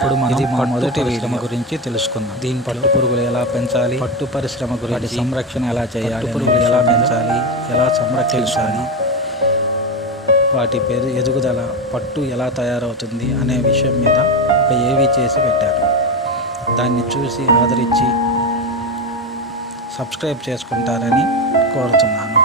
ఇప్పుడు మనం మా మొదటి పరిశ్రమ గురించి తెలుసుకుందాం. దీని పట్టు పురుగులు ఎలా పెంచాలి, పట్టు పరిశ్రమ గురించి సంరక్షణ ఎలా చేయాలి, పురుగులు ఎలా పెంచాలి, ఎలా సంరక్షించాలి, వాటి ఎదుగుదల, పట్టు ఎలా తయారవుతుంది అనే విషయం మీద ఒక ఏవీ చేసి పెట్టారు. దాన్ని చూసి ఆదరించి సబ్స్క్రైబ్ చేసుకుంటారని కోరుతున్నాను.